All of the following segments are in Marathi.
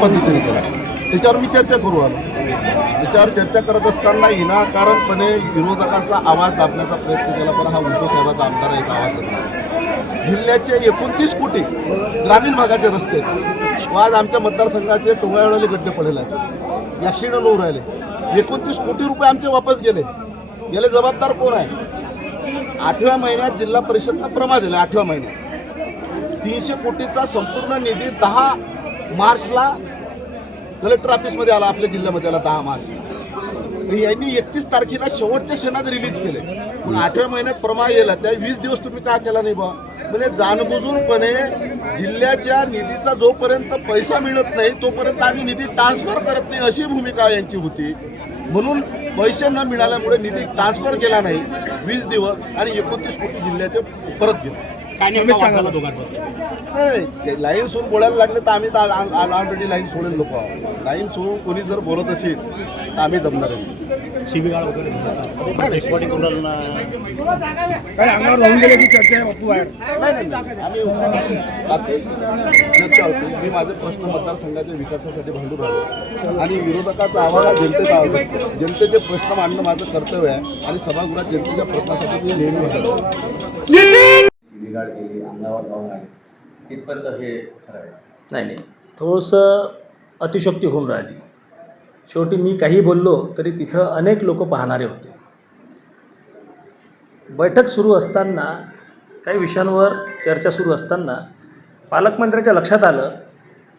पद्धतीने केला त्याच्यावर मी चर्चा करू आलो. त्याच्यावर चर्चा करत असताना विनाकारणपणे विरोधकाचा आवाज दाबण्याचा प्रयत्न केला पण हा उद्धव आमदार एक आवाज दाबला जिल्ह्याचे एकोणतीस कोटी ग्रामीण भागाचे रस्ते आहेत. आज आमच्या मतदारसंघाचे टोंगाळले गड्डे पडलेले आहेत. ॲक्सिडेंट होऊ राहिले. एकोणतीस कोटी रुपये आमचे वापस गेले. गेले जबाबदार कोण आहे? आठव्या महिन्यात जिल्हा परिषदनं प्रमा दिला आठव्या महिन्यात. तीनशे कोटीचा संपूर्ण निधी दहा मार्चला कलेक्टर ऑफिसमध्ये आला आपल्या जिल्ह्यामध्ये आला दहा मार्च. यांनी एकतीस तारखेला शेवटच्या क्षणात रिलीज केले. मग आठव्या महिन्यात प्रमाण येला त्या वीस दिवस तुम्ही का केला नाही बा? म्हणजे जाणबुजूनपणे जिल्ह्याच्या निधीचा जोपर्यंत पैसा मिळत नाही तोपर्यंत आम्ही निधी ट्रान्सफर करत नाही अशी भूमिका यांची होती. म्हणून पैसे न मिळाल्यामुळे निधी ट्रान्सफर केला नाही. वीस दिवस आणि एकोणतीस कोटी जिल्ह्याचे परत गेले. काय नेमका वाद झाला दोघांमध्ये नाही लाईन सोडून बोलायला लागले तर आम्ही तर ऑलरेडी लाईन सोडेल लोक आहोत. लाईन सोडून कोणी जर बोलत असेल तर आम्ही दमणार आहे शिबिगाळ वगैरे झाला. रेशवाडी कुंडलना काय अंगावर लावून गेल्याची चर्चा आहे बापू बाहेर. नाही नाही नाही. आम्ही चर्चा होती. मी माझे प्रश्न मतदारसंघाच्या विकासासाठी भांडू राहिलो. आणि विरोधकाचा आवाज हा जनतेचा आवाज असतो. जनतेचे प्रश्न मांडणं माझं कर्तव्य आहे. आणि सभागृहात जनतेच्या प्रश्नासाठी मी नेहमी म्हणतो. शिवीगाळ केली अंगावर लावून आली. कितपर्यंत हे खरं आहे. नाही नाही. थोडंसं अतिशोक्ती होऊन राहिली. शेवटी मी काही बोललो तरी तिथं अनेक लोक पाहणारे होते. बैठक सुरू असताना काही विषयांवर चर्चा सुरू असताना पालकमंत्र्यांच्या लक्षात आलं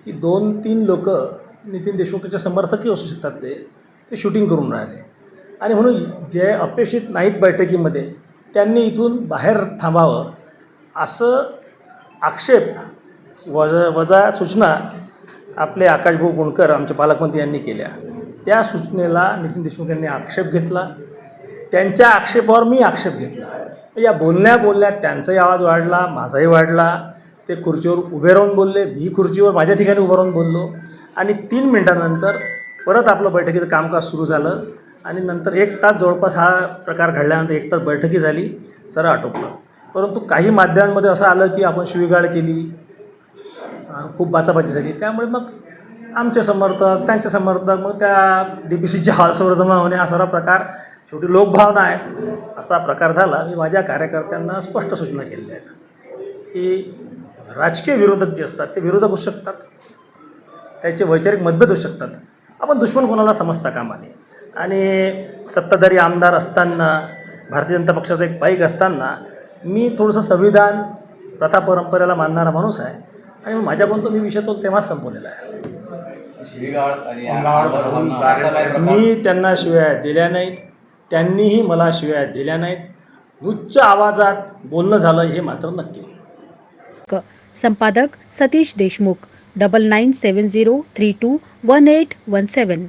की दोन तीन लोक नितीन देशमुखचे समर्थकही असू शकतात ते. ते शूटिंग करून राहिले. आणि म्हणून जे अपेक्षित नाहीत बैठकीमध्ये त्यांनी इथून बाहेर थांबावं असं आक्षेप वजा वजा सूचना आपले आकाशभाऊ कोणकर आमचे पालकमंत्री यांनी केल्या. त्या सूचनेला नितीन देशमुख यांनी आक्षेप घेतला. त्यांच्या आक्षेपावर मी आक्षेप घेतला. या बोलण्या बोलण्यात त्यांचाही आवाज वाढला माझाही वाढला. ते खुर्चीवर उभे राहून बोलले मी खुर्चीवर माझ्या ठिकाणी उभं राहून बोललो. आणि तीन मिनटानंतर परत आपलं बैठकीचं कामकाज सुरू झालं. आणि नंतर एक तास जवळपास हा प्रकार घडल्यानंतर एक तास बैठकी झाली. सरळ आटोपलं. परंतु काही माध्यमांमध्ये असं आलं की आपण शिवीगाळ केली खूप बाचाबाची झाली. त्यामुळे मग आमचे समर्थक त्यांचे समर्थक मग त्या डी पी सीच्या हॉल्सवर जमा होणे असा प्रकार शेवटी लोकभावना आहेत असा प्रकार झाला. मी माझ्या कार्यकर्त्यांना स्पष्ट सूचना केलेल्या आहेत की राजकीय विरोधक जे असतात ते विरोधक होऊ शकतात. त्याचे वैचारिक मतभेद होऊ शकतात. आपण दुश्मन कोणाला समजता कामा नये. आणि सत्ताधारी आमदार असताना भारतीय जनता पक्षाचा एक बाईक असताना मी थोडंसं संविधान प्रथा परंपरेला मानणारा माणूस आहे. आणि मग माझ्याकडून तो मी विषय तो तेव्हाच संपवलेला आहे. मी त्यांना शिव्या दिल्या नाहीत. त्यांनीही मला शिव्या दिल्या नाहीत. उच्च आवाजात बोलणं झालं हे मात्र नक्की. क संपादक Satish Deshmukh double nine seven zero three two one eight one seven